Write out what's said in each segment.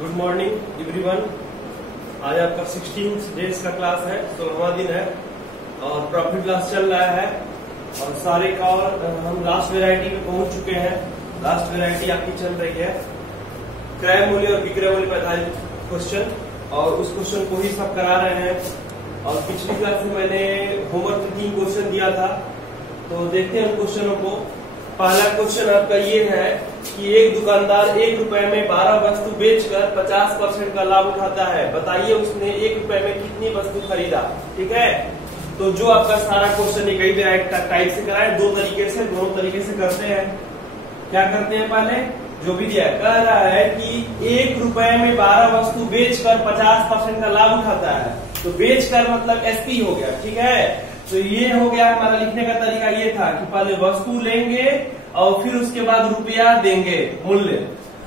Good morning everyone. आज आपका 16 days का क्लास है, 16वां दिन है और प्रॉफिट लॉस चल रहा है और सारे का और हम लास्ट वेराइटी पे पहुंच चुके हैं। लास्ट वेराइटी आपकी चल रही है क्रय मूल्य और विक्रय मूल्य पर आधारित क्वेश्चन और उस क्वेश्चन को ही सब करा रहे हैं। और पिछली क्लास में मैंने होमवर्क में 3 क्वेश्चन दिया था, तो देखते हैं उन क्वेश्चनों को। पहला क्वेश्चन आपका ये है कि एक दुकानदार 1 रुपए में 12 वस्तु बेचकर 50% का लाभ उठाता है। बताइए उसने 1 रुपए में कितनी वस्तु खरीदा। ठीक है, तो जो आपका सारा क्वेश्चन एक ही टाइप से कराए, 2 तरीके से, दोनों तरीके से करते हैं। क्या करते हैं, पहले जो भी दिया कह रहा है कि 1 रुपए में 12 वस्तु बेचकर 50% का लाभ उठाता है, तो बेचकर मतलब एसपी हो गया। ठीक है, तो ये हो गया हमारा लिखने का तरीका। ये था कि पहले वस्तु लेंगे और फिर उसके बाद रुपया देंगे मूल्य,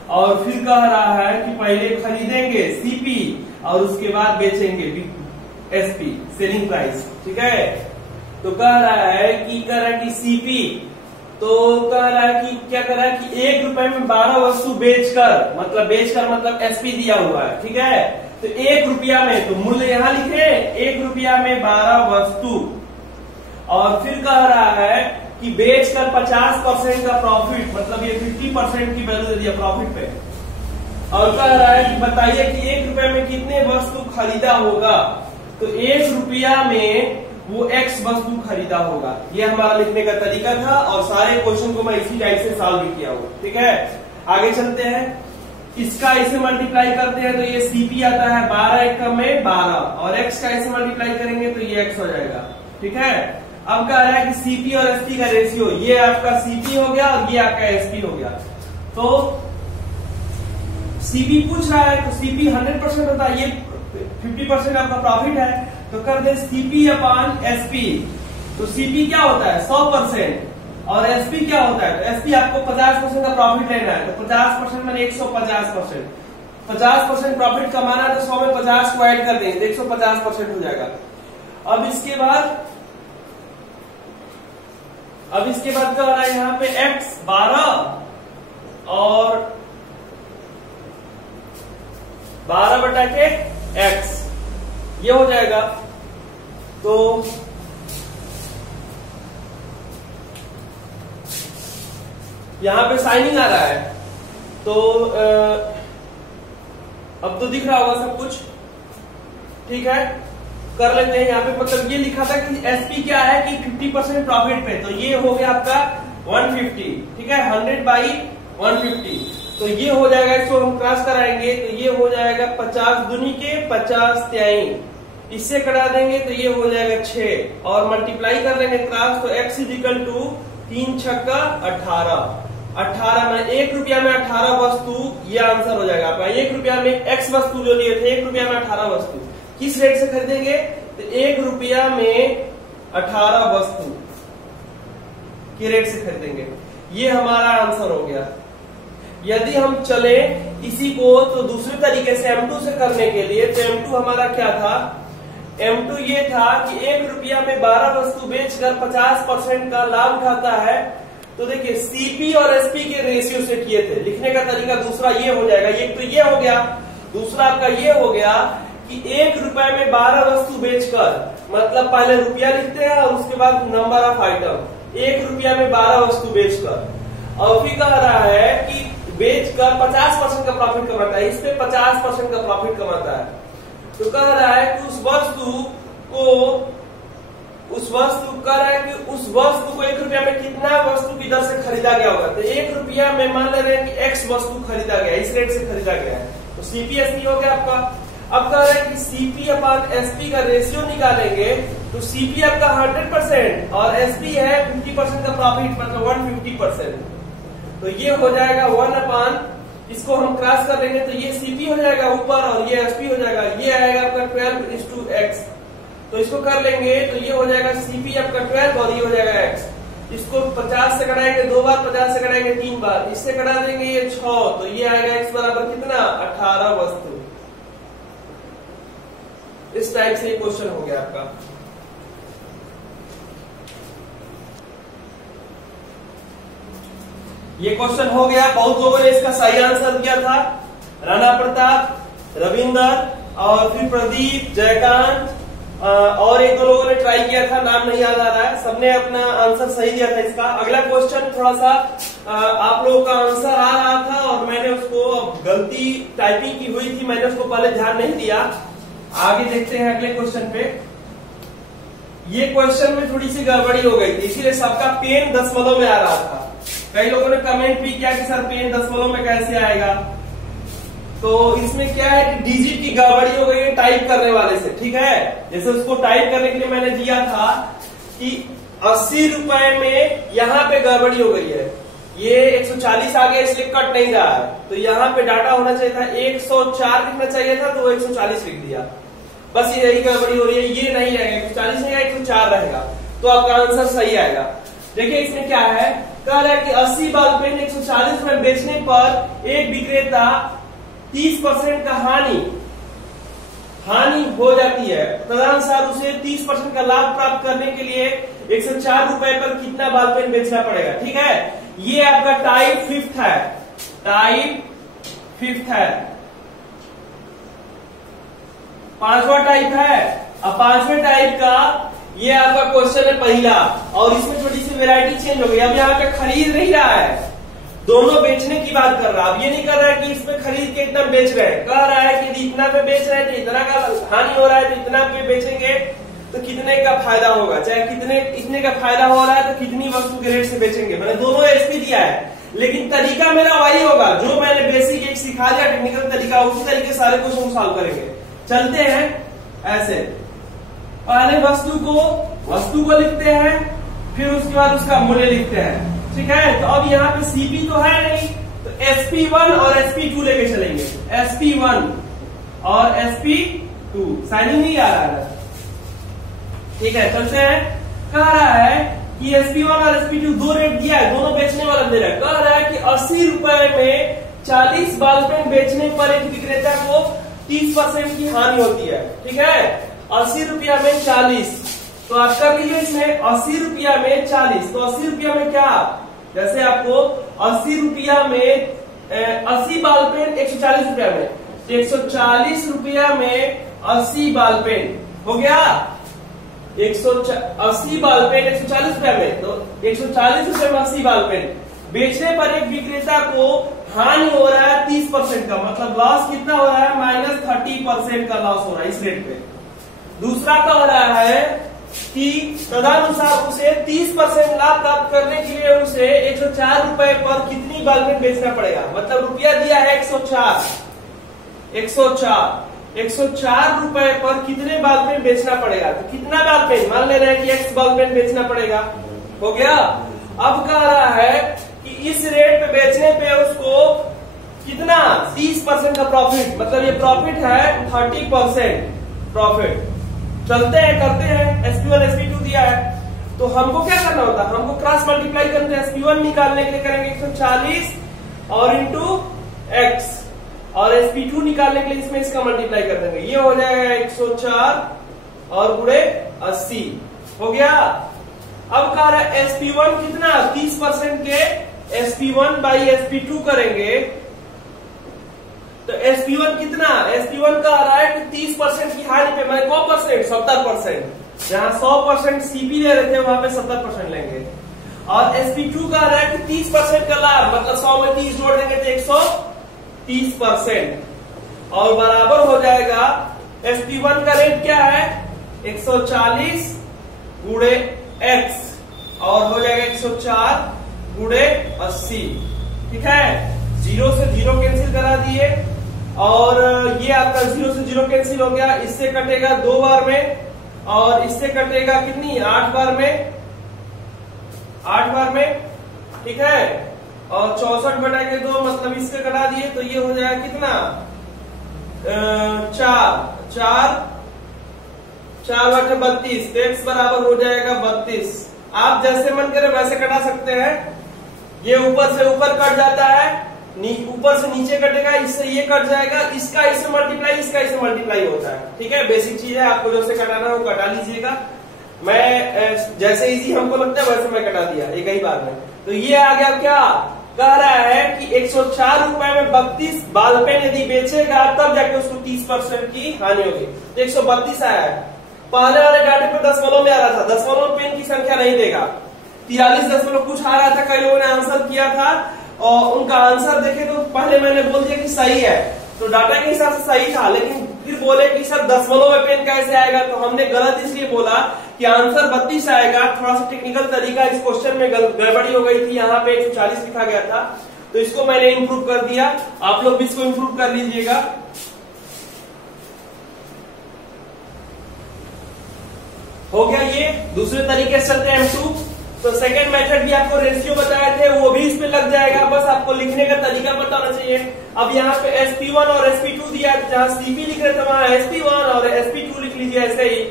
और फिर कह रहा है कि पहले खरीदेंगे सीपी और उसके बाद बेचेंगे एसपी, सेलिंग प्राइस। ठीक है, तो कह रहा है कि सीपी, तो कह रहा है कि क्या कर रहा है कि 1 रुपए में 12 वस्तु बेचकर मतलब एसपी दिया हुआ है। ठीक है, तो 1 रुपया में, तो मूल्य यहां लिखे 1 रुपया में 12 वस्तु, और फिर कह रहा है कि बेचकर 50% का प्रॉफिट, मतलब ये 50% की वैल्यू दे दिया प्रॉफिट पे, और कह रहा है कि बताइए कि 1 रुपए में कितने वस्तु खरीदा होगा। तो 1 रुपया में वो एक्स वस्तु खरीदा होगा। ये हमारा लिखने का तरीका था और सारे क्वेश्चन को मैं इसी टाइप से सॉल्व भी किया हूँ। ठीक है, आगे चलते हैं। इसका ऐसे मल्टीप्लाई करते हैं तो ये सीपी आता है 12 एकम में 12, और एक्स का ऐसे मल्टीप्लाई करेंगे तो ये एक्स हो जाएगा। ठीक है, अब कह रहा है कि सीपी और एसपी का रेशियो, ये आपका सीपी हो गया और ये आपका एसपी हो गया। तो सीपी पूछ रहा है तो सीपी 100% होता है, ये 50% आपका प्रॉफिट है, तो कर दे सीपी अपॉन एसपी। तो सीपी क्या होता है 100% और एसपी क्या होता है, तो एसपी आपको 50% का प्रॉफिट लेना है, तो 50% में 150%, 50% प्रॉफिट कमाना है तो 100 में 50 को ऐड कर देंगे तो 150% हो जाएगा। अब इसके बाद क्या हो रहा है, यहाँ पे x 12 और 12 बटा के x, ये हो जाएगा। तो यहां पे साइनिंग आ रहा है, तो अब तो दिख रहा होगा सब कुछ। ठीक है, कर लेते हैं। यहाँ पे मतलब ये लिखा था कि एसपी क्या है कि 50% प्रॉफिट पे, तो ये हो गया आपका 150। ठीक है, 100/150, तो ये हो जाएगा, इसको हम क्रॉस कराएंगे तो ये हो जाएगा 50 दूनी के 50 त्याई, इससे कटा देंगे तो ये हो जाएगा 6, और मल्टीप्लाई कर लेंगे क्रॉस, तो x इक्वल टू 3 छक्का 18 में 1 रुपया में 18 वस्तु, ये आंसर हो जाएगा आपका। 1 रुपया में x वस्तु जो लिए थे, 1 रुपया में 18 वस्तु किस रेट से खरीदेंगे, तो 1 रुपया में 18 वस्तु के रेट से खरीदेंगे। ये हमारा आंसर हो गया। यदि हम चले इसी को तो दूसरे तरीके से M2 से करने के लिए, तो M2 हमारा क्या था, M2 ये था कि 1 रुपया में 12 वस्तु बेचकर 50% का लाभ उठाता है। तो देखिए सीपी और एसपी के रेशियो से किए थे। लिखने का तरीका दूसरा ये हो जाएगा, एक तो ये हो गया, दूसरा आपका ये हो गया कि 1 रुपए में 12 वस्तु बेचकर, मतलब पहले रुपया लिखते हैं और उसके बाद नंबर ऑफ आइटम। 1 रुपया में 12 वस्तु बेचकर, और फिर कह रहा है कि बेचकर 50% का प्रॉफिट कमाता है, इस पे 50% का प्रॉफिट कमाता है। तो कह रहा है कि उस वस्तु को 1 रुपया में कितना वस्तु की दर से खरीदा गया होगा। तो 1 रुपया में मान ले रहे हैं कि एक्स वस्तु खरीदा गया, इस रेट से खरीदा गया है, तो सीपी एसपी हो गया आपका। अब कह रहे हैं कि सीपी अपॉन एसपी का रेशियो निकालेंगे, तो सीपी आपका 100% और एसपी है 50% का प्रॉफिट, मतलब 150%, तो ये हो जाएगा 1 अपॉन, इसको हम क्रॉस कर लेंगे तो ये सीपी हो जाएगा ऊपर और ये एसपी हो जाएगा। ये आएगा आपका 12:x, तो इसको कर लेंगे तो ये हो जाएगा सीपी आपका 12 और ये हो जाएगा x। इसको 50 से कटाएंगे 2 बार, 50 से कटाएंगे 3 बार, इससे कटा देंगे ये 6, तो ये आएगा x बराबर कितना 18 वस्तु। इस टाइप से ये क्वेश्चन हो गया आपका। ये क्वेश्चन हो गया। बहुत लोगों ने इसका सही आंसर दिया था, राणा प्रताप, रविंदर और फिर प्रदीप, जयकांत और एक दो लोगों ने ट्राई किया था, नाम नहीं याद आ रहा है, सबने अपना आंसर सही दिया था इसका। अगला क्वेश्चन थोड़ा सा आप लोगों का आंसर आ रहा था और मैंने उसको गलती टाइपिंग की हुई थी, मैंने उसको पहले ध्यान नहीं दिया। आगे देखते हैं अगले क्वेश्चन पे। ये क्वेश्चन में थोड़ी सी गड़बड़ी हो गई थी, इसीलिए सबका पेन दशमलव में आ रहा था। कई लोगों ने कमेंट भी किया कि सर पेन दशमलव में कैसे आएगा, तो इसमें क्या है कि डिजिट की गड़बड़ी हो गई है टाइप करने वाले से, ठीक है। जैसे उसको टाइप करने के लिए मैंने दिया था कि 80 रुपए में यहाँ पे गड़बड़ी हो गई है, ये 140 आ गया इसलिए कट नहीं रहा है, तो यहाँ पे डाटा होना चाहिए था 104 लिखना चाहिए था, तो वो 140 लिख दिया। बस यही गड़बड़ी हो रही है, ये नहीं रहेगा 140 नहीं आएगा 104 रहेगा, तो आपका आंसर सही आएगा। देखिए इसमें क्या है, कह रहा है कि 80 बॉल पेन 140 रुपए बेचने पर एक विक्रेता 30% का हानि हो जाती है, तदनुसार उसे 30% का लाभ प्राप्त करने के लिए 104 रुपए पर कितना बॉल पेन बेचना पड़ेगा, ठीक है। ये आपका टाइप 5th है, टाइप 5th है, 5वां टाइप है। अब 5वें टाइप का ये आपका क्वेश्चन है पहला, और इसमें थोड़ी सी वैरायटी चेंज हो गई। अब यहाँ पे खरीद नहीं रहा है, दोनों बेचने की बात कर रहा है। अब ये नहीं कर रहा है कि इसमें खरीद के इतना बेच रहे हैं, कह रहा है कि इतना पे बेच रहे हैं तो इतना का हानि हो रहा है, तो इतना पे बेचेंगे तो कितने का फायदा होगा, चाहे इतने का फायदा हो रहा है तो कितनी वस्तु के रेट से बेचेंगे। मैंने दोनों एसपी दिया है, लेकिन तरीका मेरा वही होगा जो मैंने बेसिक एक सिखा दिया, टेक्निकल तरीका, उसी तरीके सारे क्वेश्चन सॉल्व करेंगे। चलते हैं ऐसे, पहले वस्तु को लिखते हैं, फिर उसके बाद उसका मूल्य लिखते हैं, ठीक है। तो अब यहाँ पे सीपी तो है नहीं, तो SP1 और SP2 लेके चलेंगे, SP1 और SP2। साइनिंग नहीं आ रहा है, ठीक है। चलते हैं, कह रहा है कि SP1 और SP2 दो रेट दिया है, दोनों बेचने वाला दे रहा है। कह रहा है कि 80 रुपए में 40 बॉल पेन बेचने पर एक विक्रेता को 30% की हानि होती है, ठीक है। 80 रुपया में 40, तो आप कर लीजिए इसमें 80 रुपया में 40, तो 80 रुपया में क्या, जैसे आपको 80 रुपया में 80 बॉल पेन 140 रुपया में, 140 रुपया में 80 बॉल पेन हो गया, 180 बॉल पेन 140 रुपया में, तो 140 रुपये में 80 बॉल पेन बेचने पर एक विक्रेता को हानि हो रहा है 30% का, मतलब लॉस कितना हो रहा है, -30% का लॉस हो रहा है इस रेट पे। दूसरा कह रहा है कि तदनुसार उसे 30% लाभ प्राप्त करने के लिए उसे 104 रुपए पर कितनी बॉल पेन बेचना पड़ेगा, मतलब रुपया दिया है 104 रुपए पर कितने बॉल पेन बेचना पड़ेगा, तो कितना बॉल पेन, मान ले रहे हैं कि X बॉल पेन बेचना पड़ेगा, हो गया। अब कह रहा है कि इस रेट पे बेचने पे उसको कितना 30% का प्रॉफिट, मतलब ये प्रॉफिट है 30% प्रॉफिट। चलते हैं, करते हैं, SP1 SP2 दिया है, तो हमको क्या करना होता है, हमको क्रॉस मल्टीप्लाई करते हैं। SP1 निकालने के लिए करेंगे 140 और इंटू X, और SP2 निकालने के लिए इसमें इसका मल्टीप्लाई कर देंगे, ये हो जाएगा 104 और गुणे 80, हो गया। अब कह रहा है SP1 कितना, 30% के SP1 बाई SP2 करेंगे, तो SP1 कितना, SP1 का आ रहा है कि 30% की हानि पे, मैं 70%, जहां 100% CP ले रहे थे वहां पे 70% लेंगे, और SP2 का आ रहा है कि 30% का लाभ, मतलब 100 में 30 जोड़ देंगे तो 130%, और बराबर हो जाएगा SP1 का रेट क्या है 140 गुणे X, और हो जाएगा 104 गुणे 80, ठीक है। 0 से 0 कैंसिल करा दिए, और ये आपका 0 से 0 कैंसिल हो गया, इससे कटेगा 2 बार में, और इससे कटेगा कितनी 8 बार में, 8 बार में, ठीक है। और 64/2 मतलब इससे कटा दिए, तो ये हो जाएगा कितना 4 32, तो X बराबर हो जाएगा 32। आप जैसे मन करे वैसे कटा सकते हैं, ये ऊपर से ऊपर कट जाता है, ऊपर से नीचे कटेगा, इससे ये कट जाएगा, इसका इससे मल्टीप्लाई, इसका इससे मल्टीप्लाई होता है, ठीक है। बेसिक चीज है, आपको जो से कटाना है वो कटा लीजिएगा। मैं जैसे इजी हमको लगता है वैसे मैं कटा दिया एक ही बार में, तो ये आ गया क्या कह रहा है कि 104 रुपए में 32 बॉल पेन यदि बेचेगा तब जाके उसको 30% की हानि होगी। तो 132 आया है। पहले वाले डाटे पे दशमलव में आ रहा था, दशमलव पेन की संख्या नहीं देगा। 43 दशमलव कुछ आ रहा था, कई लोगों ने आंसर किया था और उनका आंसर देखे तो पहले मैंने बोल दिया कि सही है, तो डाटा के हिसाब से सही था, लेकिन फिर बोले कि सर दशमलव में पेन कैसे आएगा, तो हमने गलत इसलिए बोला कि आंसर 32 आएगा। थोड़ा सा टेक्निकल तरीका इस क्वेश्चन में गड़बड़ी हो गई थी, यहाँ पे 140 लिखा गया था, तो इसको मैंने इंप्रूव कर दिया। आप लोग भी इसको इंप्रूव कर लीजिएगा। हो गया ये। दूसरे तरीके से चलते हैं M2। तो सेकंड मेथड भी आपको रेशियो बताए थे, वो भी इस पे लग जाएगा, बस आपको लिखने का तरीका पता होना चाहिए। अब यहाँ पे SP1 और SP2 दिया है, जहां CP लिख रहे थे वहां SP1 और SP2 लिख लीजिए ऐसे ही।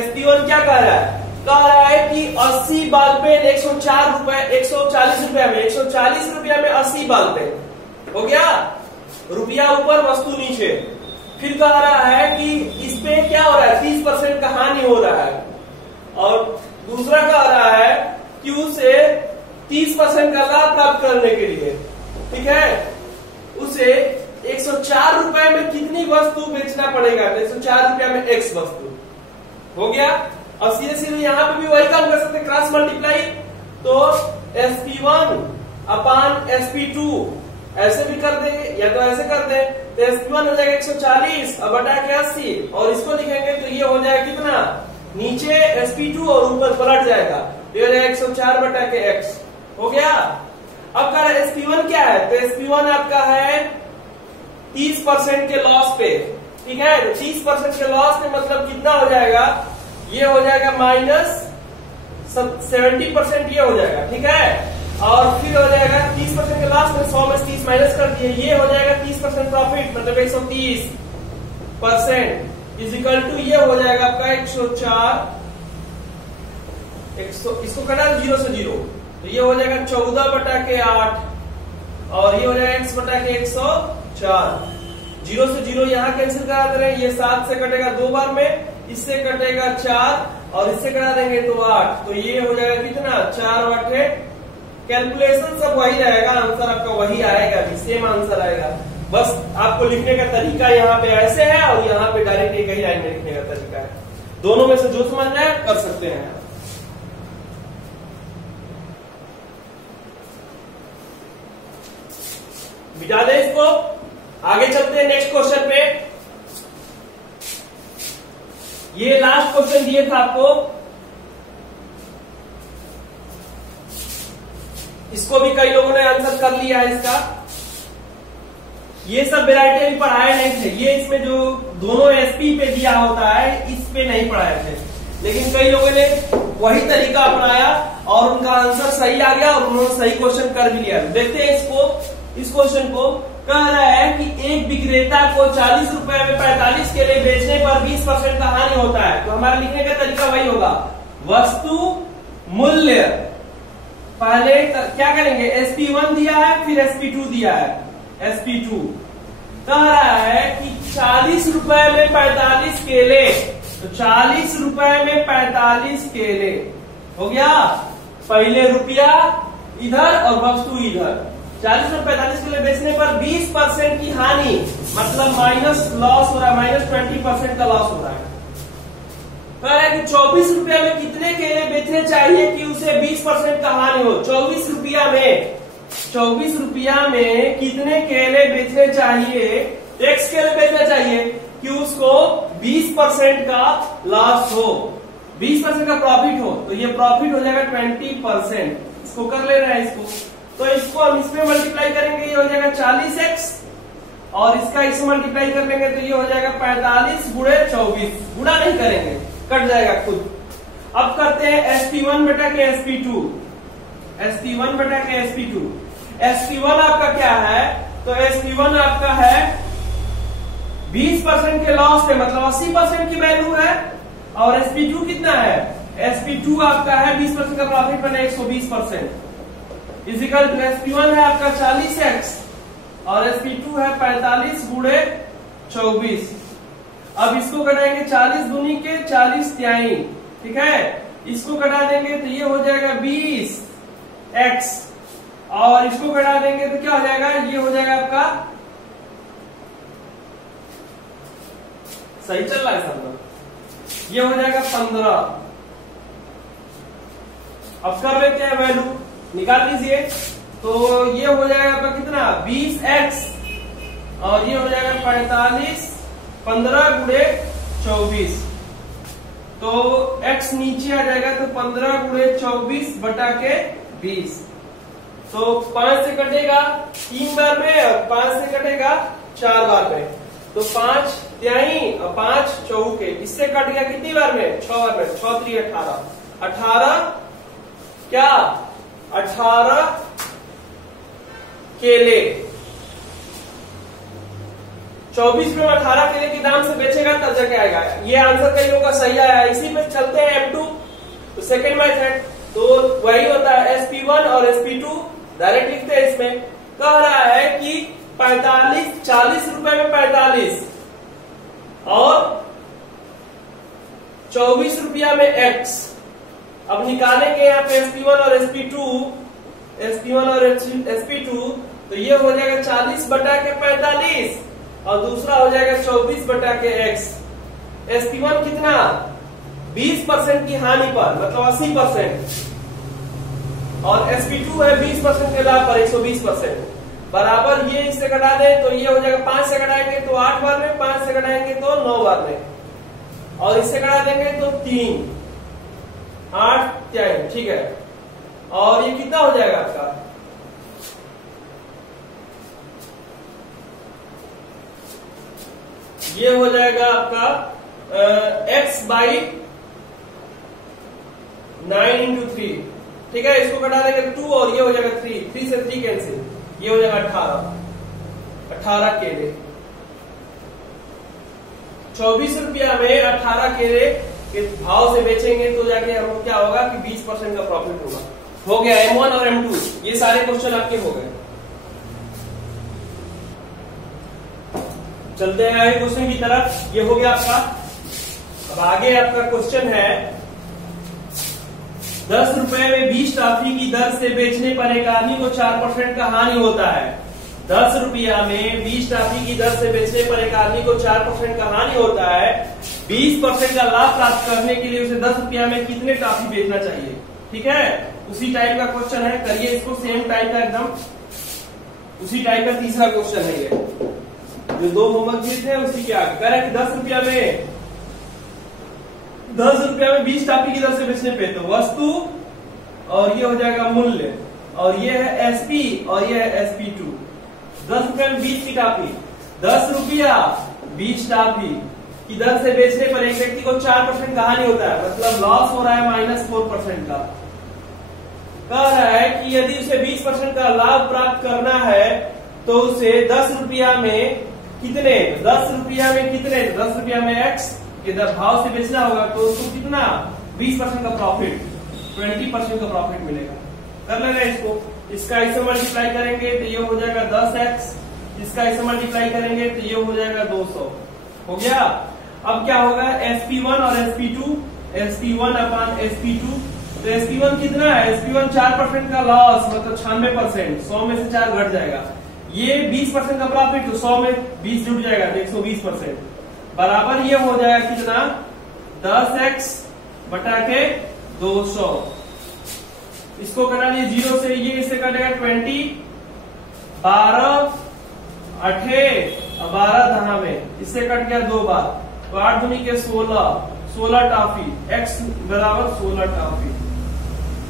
SP1 क्या कह रहा है? कह रहा है कि 80 बॉल पेन 104 रुपए 140 रुपया में, 140 रुपया में 80 बॉल पेन हो गया, रुपया ऊपर वस्तु नीचे। फिर कह रहा है कि इस पे क्या हो रहा है, 30% का हानि हो रहा है। और दूसरा कह रहा है कि उसे 30% का लाभ प्राप्त करने के लिए, ठीक है, उसे 104 रुपए में कितनी वस्तु बेचना पड़ेगा? 104 रुपया में X वस्तु हो गया। और सीधे सीधे यहाँ पे भी वही काम कर सकते, क्रॉस मल्टीप्लाई। तो SP1 अपान SP2 ऐसे भी कर देंगे या तो ऐसे कर दें, तो SP1 हो जाएगा 140 और बटा के 80, और इसको लिखेंगे तो ये हो जाएगा कितना, नीचे SP2 और ऊपर पलट जाएगा, ये हो जाएगा 104 बटा के X हो गया। अब कह रहा है SP1 क्या है, तो SP1 आपका है 30% के लॉस पे, ठीक है। तो 30% के लॉस पे मतलब कितना हो जाएगा, ये हो जाएगा -70% ये हो जाएगा, ठीक है। और फिर हो जाएगा 30% के लॉस में 100 में 30 माइनस कर दिए, ये हो जाएगा 30% प्रॉफिट, मतलब 130% इजिकल टू ये हो जाएगा आपका 104, इसको करना 0 से 0, तो ये हो जाएगा 14 बटा के 8 और ये हो जाएगा x बटा के 104। 0 से 0 यहाँ कैंसिल करा दे रहे हैं, ये 7 से कटेगा 2 बार में, इससे कटेगा 4 और इससे कटा देंगे तो 8, तो ये हो जाएगा कितना 4 बटे, कैलकुलेशन सब वही रहेगा, आंसर आपका वही आएगा, सेम आंसर आएगा। बस आपको लिखने का तरीका यहाँ पे ऐसे है और यहाँ पे डायरेक्ट एक ही लाइन में लिखने का तरीका है। दोनों में से जो समझ जाए कर सकते हैं। मिटा दे इसको, आगे चलते हैं नेक्स्ट क्वेश्चन पे। ये लास्ट क्वेश्चन दिए था आपको, इसको भी कई लोगों ने आंसर कर लिया है इसका। ये सब वेराइटी अभी पढ़ाए नहीं थे, ये इसमें जो दोनों SP पे दिया होता है इस पे नहीं पढ़ाए थे, लेकिन कई लोगों ने वही तरीका अपनाया और उनका आंसर सही आ गया और उन्होंने सही क्वेश्चन कर भी लिया। देखते हैं इसको, इस क्वेश्चन को। कह रहा है कि एक विक्रेता को 40 रुपए में 45 के लिए बेचने पर 20% का हानि होता है, तो हमारा लिखने का तरीका वही होगा, वस्तु मूल्य। पहले क्या करेंगे, SP1 दिया है फिर SP2 दिया है, SP2 कह रहा है कि 40 रुपए में 45 केले, तो 40 रुपए में 45 केले हो गया। पहले रुपया इधर और वस्तु इधर, 40 में 45 के लिए बेचने पर 20% की हानि, मतलब माइनस लॉस हो रहा है, -20% का लॉस हो रहा है। कह रहा है कि 24 रुपया में कितने केले बेचने चाहिए कि उसे 20% का हानि हो। 24 रुपया में, 24 रुपया में कितने केले बेचने चाहिए, x केले बेचना चाहिए कि उसको 20% का लॉस हो, 20% का प्रॉफिट हो, तो ये प्रॉफिट हो जाएगा 20%। इसको कर ले रहे हैं इसको, तो इसको हम इसमें मल्टीप्लाई करेंगे, ये हो जाएगा 40x और इसका इसमें मल्टीप्लाई कर लेंगे तो ये हो जाएगा 45 गुणे 24, गुणा नहीं करेंगे, कट जाएगा खुद। अब करते हैं SP1 बटा के SP2, SP1 बटा के SP2। SP1 आपका क्या है, तो SP1 आपका है 20% के लॉस पे, मतलब 80% की वैल्यू है, और SP2 कितना है, SP2 आपका है 20% का प्रॉफिट बने 120%, इजिकल टू SP1 है आपका 40x और SP2 है 45 गुणे 24। अब इसको कटाएंगे 40 दूनी के 40 त्याई, ठीक है, इसको कटा देंगे तो ये हो जाएगा 20x और इसको घटा देंगे तो क्या हो जाएगा, ये हो जाएगा आपका, सही चल रहा है सब लोग, ये हो जाएगा 15। अब कर लेते हैं वैल्यू, निकाल लीजिए। तो ये हो जाएगा आपका कितना, 20x, और ये हो जाएगा 45, 15 गुणे 24, तो x नीचे आ जाएगा, तो 15 गुणे 24 बटा के 20। तो 5 से कटेगा 3 बार में, और 5 से कटेगा 4 बार में, तो 5 तिहाई और 5 चौके, इससे कट गया कितनी बार में, 6 बार में, 6 3 18, 18 क्या, 18 केले। 24 में 18 केले के दाम से बेचेगा तब जाके आएगा। ये आंसर कई लोगों का सही आया। इसी पे चलते हैं M2, तो सेकेंड मेथड, तो वही होता है SP1 और SP2, डायरेक्ट लिखते हैं। इसमें कह रहा है कि 45, 40 रुपए में 45 और 24 रुपया में X। अब निकालेंगे यहाँ पे SP1 और SP2, तो ये हो जाएगा 40 बटा के 45, और दूसरा हो जाएगा 24 बटा के X। SP1 कितना, 20% की हानि पर, मतलब 80%, और SP2 है 20% के लाभ पर, 120%, बराबर। ये इससे घटा दे तो ये हो जाएगा, 5 से घटाएंगे तो 8 बार में, 5 से घटाएंगे तो 9 बार में, और इससे घटा देंगे तो 3, 8 3, ठीक है। और ये कितना हो जाएगा आपका, ये हो जाएगा आपका x बाई 9 इंटू 3, ठीक है। इसको घटा देंगे 2, और ये हो जाएगा 3, 3 से 3 कैंसिल, ये हो जाएगा 18 केले। 24 रुपया में 18 केले के भाव से बेचेंगे तो जाके हमको क्या होगा कि 20% का प्रॉफिट होगा। हो गया M1 और M2, ये सारे क्वेश्चन आपके हो गए। चलते हैं आगे क्वेश्चन की तरफ। ये हो गया आपका। अब आगे आपका क्वेश्चन है, 10 रुपए में 20 टॉफी की दर से बेचने पर एक आदमी को 4% का हानि होता है। 10 रुपया में 20 टॉफी की दर से बेचने पर एक आदमी को 4% का हानि होता है। 20% का लाभ प्राप्त करने के लिए उसे 10 रुपया में कितने टॉफी बेचना चाहिए, ठीक है। उसी टाइप का क्वेश्चन है, करिए इसको, सेम टाइप का, एकदम उसी टाइप का तीसरा क्वेश्चन है ये, जो 2 होमवर्क दिए थे उसी के आगे। कह रहा है कि 10 रुपया में 20 टॉफी की दर से बेचने पे, तो वस्तु और ये हो जाएगा मूल्य, और ये है SP और ये है SP2। 10 रुपया में 20 की टॉफी, 10 रुपया 20 टॉफी की दर से बेचने पर एक व्यक्ति को 4% का हानि होता है, मतलब लॉस हो रहा है -4% का। कह रहा है कि यदि उसे 20% का लाभ प्राप्त करना है तो उसे 10 रुपया में कितने, 10 रुपया में कितने, 10 रुपया में X के भाव से बेचना होगा, तो उसको कितना, 20% का प्रॉफिट, 20% का प्रॉफिट मिलेगा। कर लेना इसको, इसका इसे मल्टीप्लाई करेंगे तो ये हो जाएगा 10X, इसका इसे मल्टीप्लाई करेंगे तो ये हो जाएगा 200। हो गया। अब क्या होगा, SP1 और SP2, SP1 अपान SP2, तो SP1 कितना है, SP1 4% का लॉस, मतलब 96%, 100 में से 4 घट जाएगा। ये 20% का प्रॉफिट, तो 100 में 20 जुट जाएगा, 120%, बराबर ये हो जाएगा कितना, 10X बटा के 200। इसको कटा लिए 0 से, ये इससे कटेगा 20, 12 8 और 12 दहा में, इससे कट गया 2 बार, तो 8 दूनी के 16 टॉफी, X बराबर 16 टॉफी।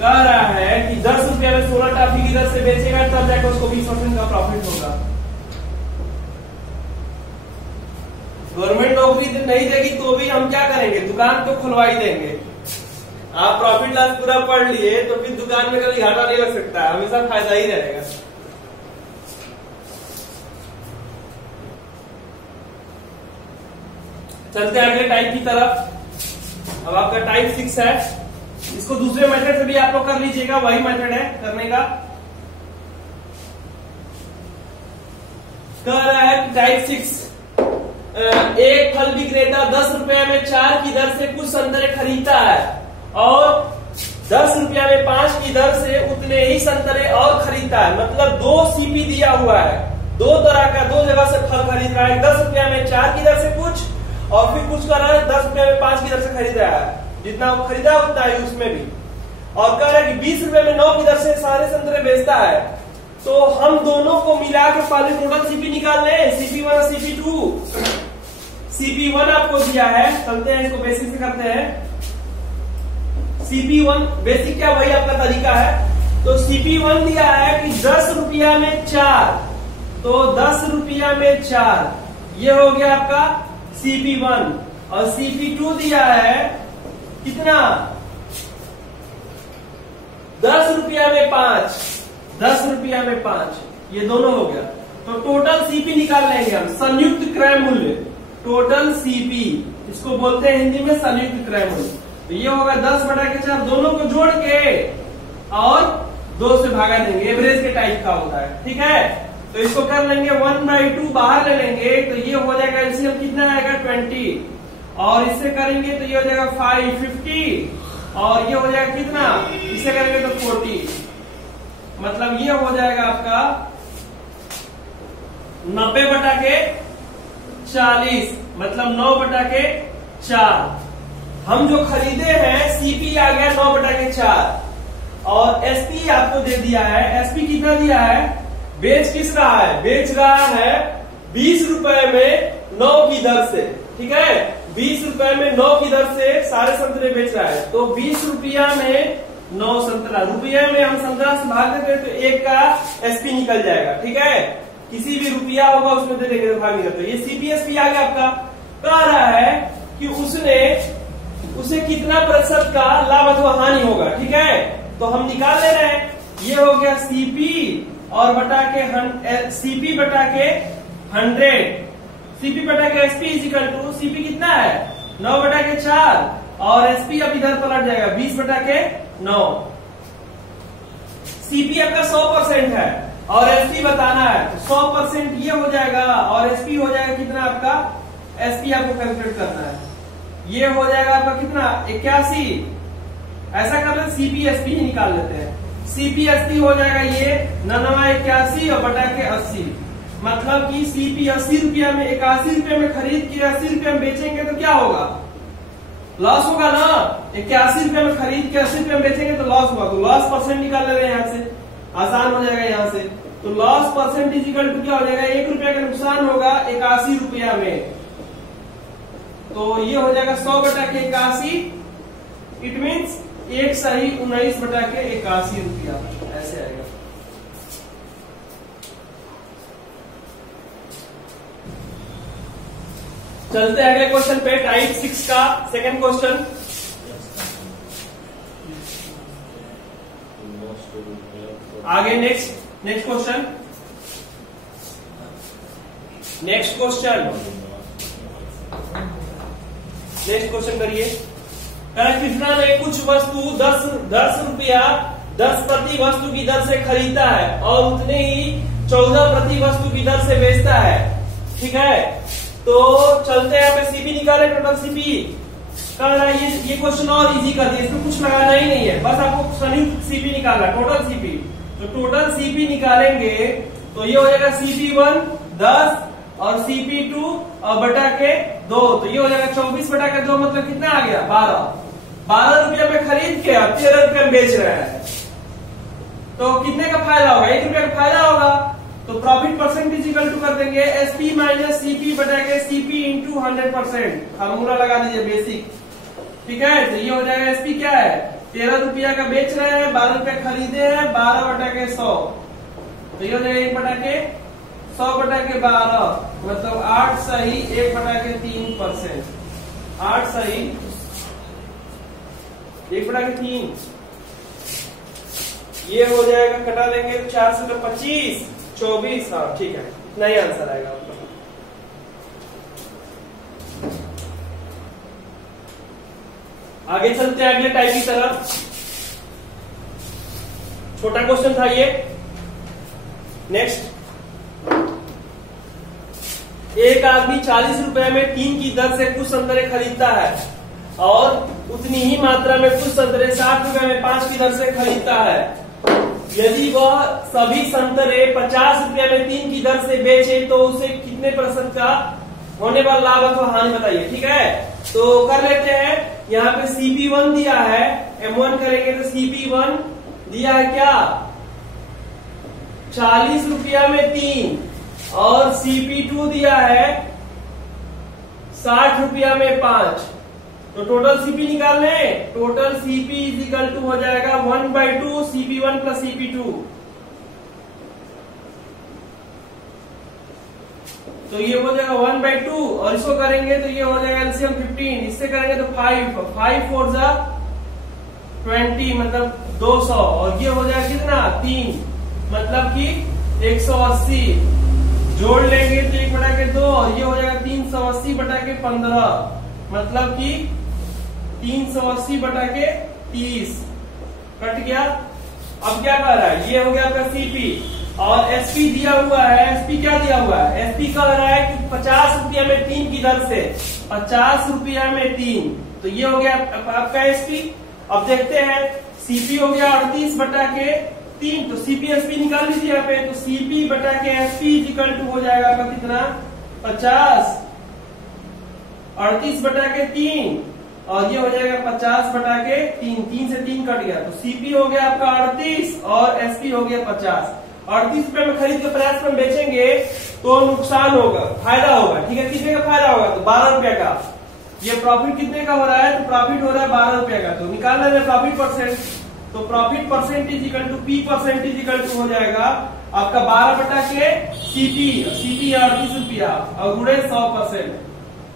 कह रहा है कि 10 रुपया में 16 टॉफी की दर से बेचेगा तब जाकर उसको 20% का प्रॉफिट होगा। गवर्नमेंट नौकरी नहीं देगी तो भी हम क्या करेंगे, दुकान तो खुलवा ही देंगे। आप प्रॉफिट लॉस पूरा पढ़ लिए तो फिर दुकान में कभी घाटा नहीं लग सकता है, हमेशा फायदा ही रहेगा। चलते हैं अगले टाइप की तरफ। अब आपका टाइप 6 है, इसको दूसरे मेथड से भी आप लोग कर लीजिएगा, वही मेथड है करने का। कह रहा है टाइप 6, एक फल विक्रेता 10 रुपए में 4 की दर से कुछ संतरे खरीदता है और 10 रुपया में 5 की दर से उतने ही संतरे और खरीदता है। मतलब 2 सीपी दिया हुआ है, 2 तरह का 2 जगह से फल खरीद रहा है। 10 रुपया में 4 की दर से कुछ और फिर कुछ कर रहा है 10 रुपया में 5 की दर से खरीद रहा है। जितना वो खरीदा उतना ही उसमें भी। और कह रहा है कि 20 रुपए में 9 की दर से सारे संतरे बेचता है। तो हम दोनों को मिला के पहले टोटल सीपी निकाल लें, CP1 और CP2। CP1 आपको दिया है, चलते हैं इसको बेसिक से करते हैं। CP1 बेसिक क्या वही आपका तरीका है। तो CP1 दिया है कि 10 रुपया में 4, तो 10 रुपया में 4 ये हो गया आपका CP1। और CP2 दिया है कितना, 10 रुपया में 5, 10 रुपया में 5 ये दोनों हो गया। तो टोटल सीपी निकाल लेंगे हम, संयुक्त क्रय मूल्य, टोटल सीपी इसको बोलते हैं हिंदी में संयुक्त क्रय मूल्य। तो ये होगा 10/4, दोनों को जोड़ के और 2 से भागा देंगे, एवरेज के टाइप का होता है। ठीक है, तो इसको कर लेंगे 1/2 बाहर ले लेंगे, तो ये हो जाएगा एलसीएम कितना आएगा 20, और इससे करेंगे तो ये हो जाएगा 50, और ये हो जाएगा कितना, इससे करेंगे तो 40। मतलब ये हो जाएगा आपका 90/40, मतलब 9/4। हम जो खरीदे हैं सीपी आ गया 9/4, और एसपी आपको दे दिया है। एसपी कितना दिया है, बेच किस रहा है, बेच रहा है 20 रुपए में 9 की दर से। ठीक है, 20 रुपए में 9 की दर से सारे संतरे बेच रहा है। तो 20 रुपया में 9 संतरा, रुपये में हम संतरा से भाग देते तो 1 का एसपी निकल जाएगा। ठीक है, किसी भी रुपया होगा उसमें दे देंगे तो भाग निकलता है। ये सीपीएसपी आ गया आपका। कह रहा है कि उसे कितना प्रतिशत का लाभ अथवा हानि होगा। ठीक है, तो हम निकाल ले रहे हैं। ये हो गया सीपी और बटा के सीपी बटा के 100, सीपी बटा के एसपी इजिकल टू सीपी कितना है 9/4, और एसपी अब इधर पलट जाएगा 20/9। सीपी आपका 100% है और एसपी बताना है, तो 100% ये हो जाएगा, और एसपी हो जाएगा कितना आपका, एसपी आपको कैलकुलेट करना है। ये हो जाएगा आपका कितना 81। ऐसा कर ले, सीपीएसपी ही निकाल लेते हैं। सीपीएसपी हो जाएगा ये 81 और बटा के 80। मतलब कि सीपी 80 रुपया में 81 रुपये में खरीद के 80 रुपये में बेचेंगे तो क्या होगा, लॉस होगा ना। 81 रुपये में खरीद के 80 रुपये में बेचेंगे तो लॉस होगा। तो लॉस परसेंट निकाल ले रहे हैं यहाँ से, आसान हो जाएगा यहाँ से। तो लॉस परसेंट इजिकल टू क्या हो जाएगा, 1 रुपया का नुकसान होगा 81 रुपया में, तो ये हो जाएगा 100/81। इट मीन्स 1 सही 19/81 रुपया, ऐसे आएगा। चलते हैं अगले क्वेश्चन पे, टाइप 6 का सेकंड क्वेश्चन। आगे नेक्स्ट क्वेश्चन, नेक्स्ट क्वेश्चन करिए। कृष्णा ने कुछ वस्तु 10 रुपया 10 प्रति वस्तु की दर से खरीदता है और उतने ही 14 प्रति वस्तु की दर से बेचता है। ठीक है, तो चलते हैं पे सीपी निकाले, टोटल सीपी करना। ये क्वेश्चन और इजी कर दिया, इसमें कुछ लगाना ही नहीं है, बस आपको संयुक्त सीपी निकालना, टोटल सीपी। तो टोटल सीपी निकालेंगे तो ये हो जाएगा CP1 10 और CP2 और बटा के 2, तो ये हो जाएगा 24/2, मतलब कितना आ गया 12 रुपया में खरीद के 13 रुपये में बेच रहे हैं। तो कितने का फायदा होगा, 1 रुपया का फायदा होगा। तो प्रॉफिट परसेंटेज इक्वल टू कर देंगे एसपी माइनस सीपी बटा के सीपी इंटू 100%, फार्मूला लगा दीजिए बेसिक। ठीक है, तो ये हो जाएगा एसपी क्या है 13 रुपया का बेच रहे हैं, 12 रुपया खरीदे हैं, 12/100, तो ये हो जाएगा 1/100/12, मतलब 8 सही 1/3%, 8 सही 1/3। ये हो जाएगा, कटा लेंगे 4 से 25 24, हाँ ठीक है, इतना ही आंसर आएगा आपका। आगे चलते हैं अगले टाइप की तरफ। छोटा क्वेश्चन था ये। नेक्स्ट, एक आदमी 40 रुपए में 3 की दर से कुछ संतरे खरीदता है और उतनी ही मात्रा में कुछ संतरे 60 रुपए में 5 की दर से खरीदता है। यदि वह सभी संतरे 50 रुपए में 3 की दर से बेचे तो उसे कितने प्रतिशत का होने वाला लाभ अथवा हानि बताइए। ठीक है, तो कर लेते हैं। यहाँ पे CP1 दिया है, M1 करेंगे तो CP1 दिया है क्या 40 रुपया में 3 और CP2 दिया है 60 रुपया में 5। तो टोटल CP निकालने, total CP is equal to हो जाएगा 1/2 CP1 प्लस CP2। तो ये हो जाएगा 1/2 और इसको करेंगे तो ये हो जाएगा एलसीएम 15। इससे करेंगे तो 5 4 जा 20 मतलब 200 और ये हो जाएगा कितना 3 मतलब कि 180। जोड़ लेंगे तो 1/2 और ये हो जाएगा 380/15 मतलब कि 380/30 कट गया। अब क्या कर रहा है, ये हो गया आपका CP और SP दिया हुआ है। SP क्या दिया हुआ है, SP कह रहा है कि 50 रुपया में 3 की दर से 50 रुपया में 3। तो ये हो गया आपका SP। अब देखते हैं CP हो गया 38/3 तो CP SP निकाल लीजिए यहाँ पे। तो CP/SP इज इक्वल टू हो जाएगा आपका कितना 50 38/3 और ये हो जाएगा 50/3। 3 से 3 कट गया तो CP हो गया आपका 38 और SP हो गया 50। 38 रुपए में खरीद के 50 में बेचेंगे तो नुकसान होगा, फायदा होगा। ठीक है, कितने का फायदा होगा तो 12 रुपए का। ये प्रॉफिट कितने का हो रहा है तो प्रॉफिट हो रहा है 12 रुपए का। तो निकालना है प्रॉफिट परसेंट, तो profit percentage equal to P percentage equal to हो जाएगा आपका 12/CP। CP 38 रुपया और गुणे 100%।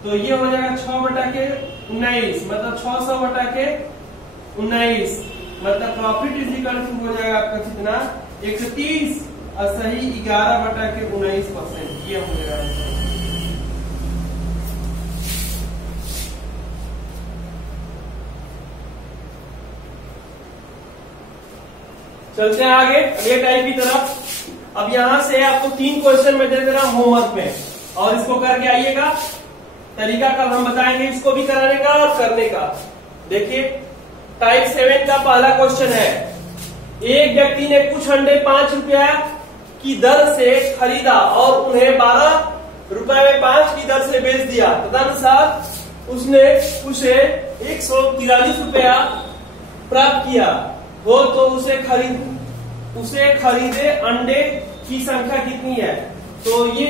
तो ये हो जाएगा 6/19 मतलब 600/19 मतलब प्रॉफिट इज इक्वल टू हो जाएगा आपका कितना 130 और सही 11/19%। ये हो जाएगा। चलते हैं आगे अगले टाइप की तरफ। अब यहां से आपको 3 क्वेश्चन में दे दे रहा हूं होमवर्क में और इसको करके आइएगा। तरीका कल हम बताएंगे इसको भी कराने का और करने का। देखिए टाइप 7 का पहला क्वेश्चन है, एक व्यक्ति ने कुछ अंडे 5 रुपया की दर से खरीदा और उन्हें 12 रुपए में 5 की दर से बेच दिया। तदनुसार उसने उसे 143 रुपया प्राप्त किया हो तो उसे खरीदे अंडे की संख्या कितनी है। तो ये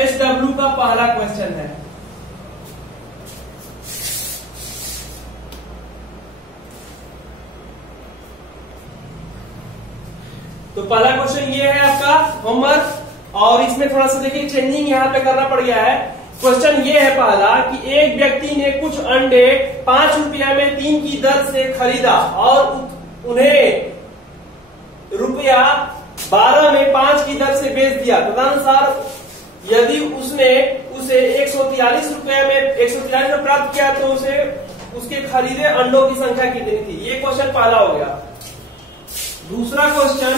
SW का पहला क्वेश्चन है। तो पहला क्वेश्चन ये है आपका होमवर्क और इसमें थोड़ा सा देखिए चेंजिंग यहाँ पे करना पड़ गया है। क्वेश्चन ये है पहला कि एक व्यक्ति ने कुछ अंडे 5 रुपया में 3 की दर से खरीदा और उन्हें रुपया 12 में 5 की दर से बेच दिया। तदनुसार यदि उसने उसे 143 रुपया में प्राप्त किया तो उसे उसके खरीदे अंडों की संख्या कितनी थी। ये क्वेश्चन पहला हो गया। दूसरा क्वेश्चन,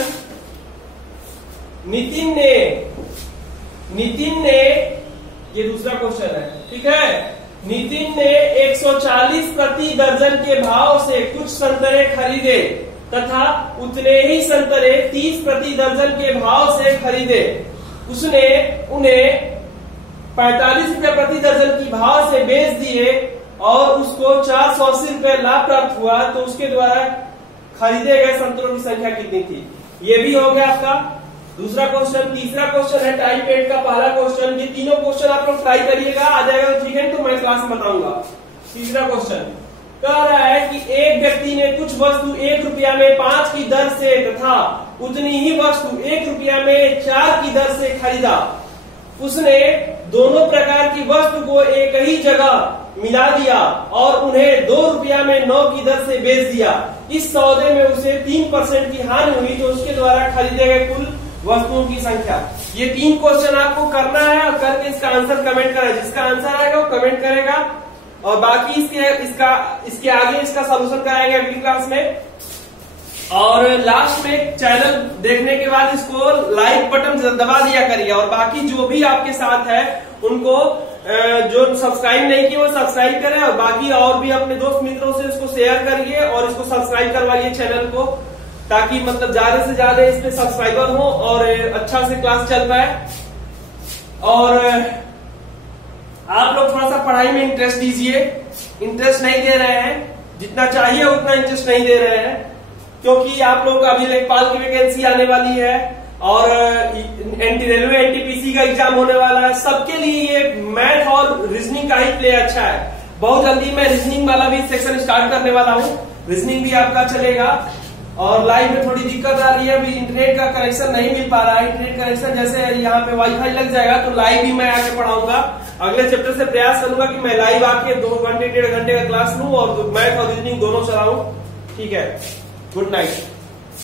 नितिन ने ये दूसरा क्वेश्चन है, ठीक है। नितिन ने 140 प्रति दर्जन के भाव से कुछ संतरे खरीदे तथा उतने ही संतरे 30 प्रति दर्जन के भाव से खरीदे। उसने उन्हें 45 रुपए प्रति दर्जन की भाव से बेच दिए और उसको 480 रुपए लाभ प्राप्त हुआ तो उसके द्वारा खरीदे गए संतरों की संख्या कितनी थी। ये भी हो गया आपका दूसरा क्वेश्चन। तीसरा क्वेश्चन है टाइप 8 का पहला क्वेश्चन। ये तीनों क्वेश्चन आप लोग ट्राई करिएगा, आ जाएगा ठीक है तो मैं क्लास में बताऊंगा। तीसरा क्वेश्चन कह रहा है कि एक व्यक्ति ने कुछ वस्तु 1 रुपया में 5 की दर से तथा उतनी ही वस्तु 1 रुपया में 4 की दर से खरीदा। उसने दोनों प्रकार की वस्तु को एक ही जगह मिला दिया और उन्हें 2 रुपया में 9 की दर से बेच दिया। इस सौदे में उसे 3% की हानि हुई तो उसके द्वारा खरीदे गए कुल वस्तुओं की संख्या। ये 3 क्वेश्चन आपको करना है और करके इसका आंसर कमेंट करें। जिसका आंसर आएगा वो कमेंट करेगा और बाकी इसके आगे इसका सॉल्यूशन कराएंगे अगली क्लास में। और लास्ट में चैनल देखने के बाद इसको लाइक बटन दबा दिया करिए और बाकी जो भी आपके साथ है उनको जो सब्सक्राइब नहीं किए वो सब्सक्राइब करें, और बाकी और भी अपने दोस्त मित्रों से इसको शेयर करिए और इसको सब्सक्राइब करवाइए चैनल को, ताकि मतलब ज्यादा से ज्यादा इस पे सब्सक्राइबर हो और अच्छा से क्लास चल पाए। और आप लोग थोड़ा सा पढ़ाई में इंटरेस्ट दीजिए। इंटरेस्ट नहीं दे रहे हैं, जितना चाहिए उतना इंटरेस्ट नहीं दे रहे हैं, क्योंकि आप लोग अभी लेखपाल की वैकेंसी आने वाली है और रेलवे एनटीपीसी का एग्जाम होने वाला है। सबके लिए ये मैथ और रीजनिंग का ही प्ले अच्छा है। बहुत जल्दी मैं रीजनिंग वाला भी सेक्शन स्टार्ट करने वाला हूँ, रीजनिंग भी आपका चलेगा। और लाइव में थोड़ी दिक्कत आ रही है, अभी इंटरनेट का कनेक्शन नहीं मिल पा रहा है। इंटरनेट कनेक्शन जैसे यहाँ पे वाईफाई लग जाएगा तो लाइव भी मैं आके पढ़ाऊंगा। अगले चैप्टर से प्रयास करूंगा कि मैं लाइव आके 2 घंटे 1.5 घंटे का क्लास लूं और मैथ और रीजनिंग दोनों चलाऊं। ठीक है, गुड नाइट।